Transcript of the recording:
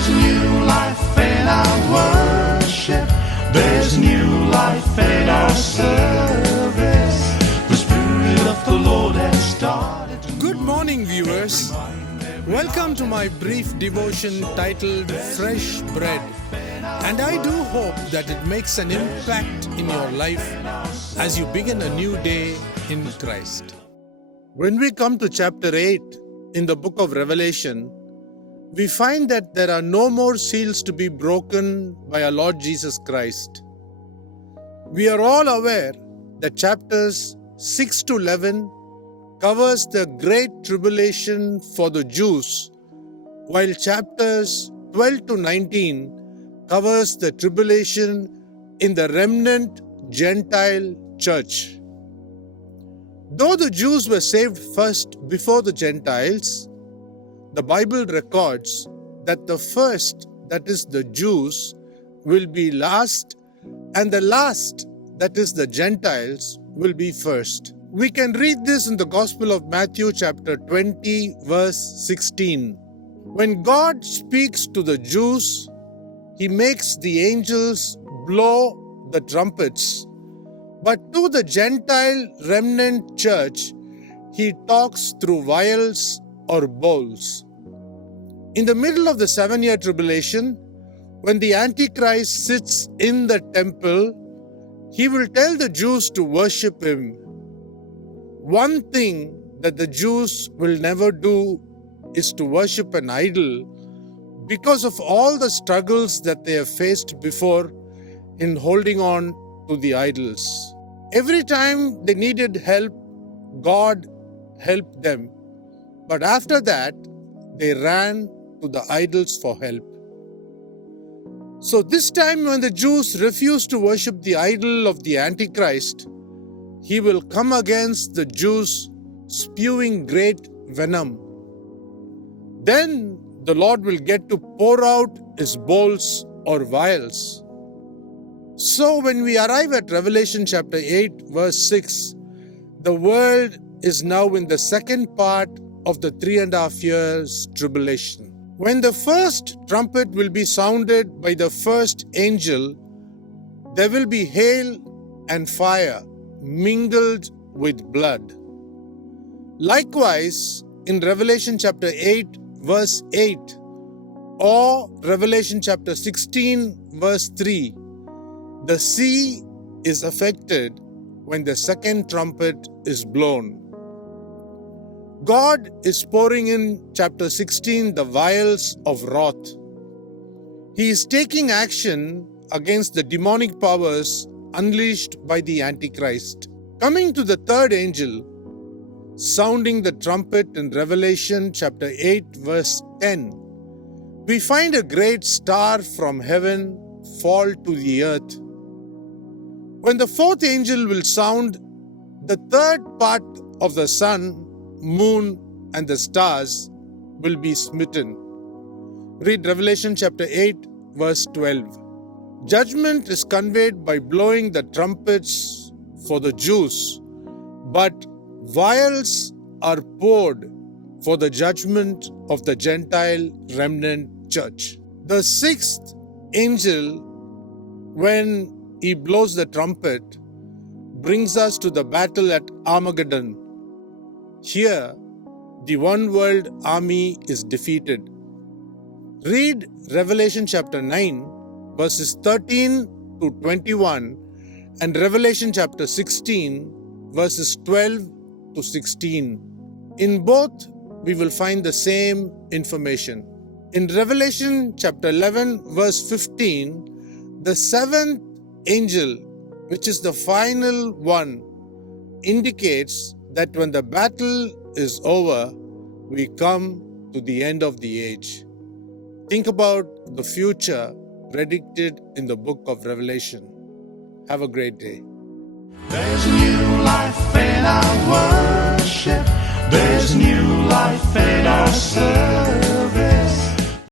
There's new life in our worship. There's new life in our service. The Spirit of the Lord has started to Good morning, viewers. Welcome to my brief devotion titled Fresh Bread. And I do hope that it makes an impact in your life as you begin a new day in Christ. When we come to chapter 8 in the book of Revelation, we find that there are no more seals to be broken by our Lord Jesus Christ. We are all aware that chapters 6 to 11 covers the great tribulation for the Jews, while chapters 12 to 19 covers the tribulation in the remnant Gentile church. Though the Jews were saved first before the Gentiles, the Bible records that the first, that is the Jews, will be last, and the last, that is the Gentiles, will be first. We can read this in the Gospel of Matthew chapter 20 verse 16. When God speaks to the Jews, He makes the angels blow the trumpets. But to the Gentile remnant church, He talks through vials or bowls. In the middle of the 7-year tribulation, when the Antichrist sits in the temple, he will tell the Jews to worship him. One thing that the Jews will never do is to worship an idol because of all the struggles that they have faced before in holding on to the idols. Every time they needed help, God helped them. But after that, they ran to the idols for help. So this time when the Jews refuse to worship the idol of the Antichrist, he will come against the Jews spewing great venom. Then the Lord will get to pour out his bowls or vials. So when we arrive at Revelation chapter 8 verse 6, the world is now in the second part of the 3.5 years tribulation. When the first trumpet will be sounded by the first angel, there will be hail and fire mingled with blood. Likewise, in Revelation chapter 8 verse 8 or Revelation chapter 16 verse 3, the sea is affected when the second trumpet is blown. God is pouring in chapter 16 the vials of wrath. He is taking action against the demonic powers unleashed by the Antichrist. Coming to the third angel, sounding the trumpet in Revelation chapter 8 verse 10, we find a great star from heaven fall to the earth. When the fourth angel will sound, the third part of the sun, moon, and the stars will be smitten. Read Revelation chapter 8 verse 12. Judgment is conveyed by blowing the trumpets for the Jews, but vials are poured for the judgment of the Gentile remnant church. The sixth angel, when he blows the trumpet, brings us to the battle at Armageddon. Here, the one world army is defeated. Read Revelation chapter 9, verses 13 to 21, and Revelation chapter 16, verses 12 to 16. In both, we will find the same information. In Revelation chapter 11, verse 15, the seventh angel, which is the final one, indicates that when the battle is over, we come to the end of the age. Think about the future predicted in the book of Revelation. Have a great day. There's new life in our worship. There's new life in our service.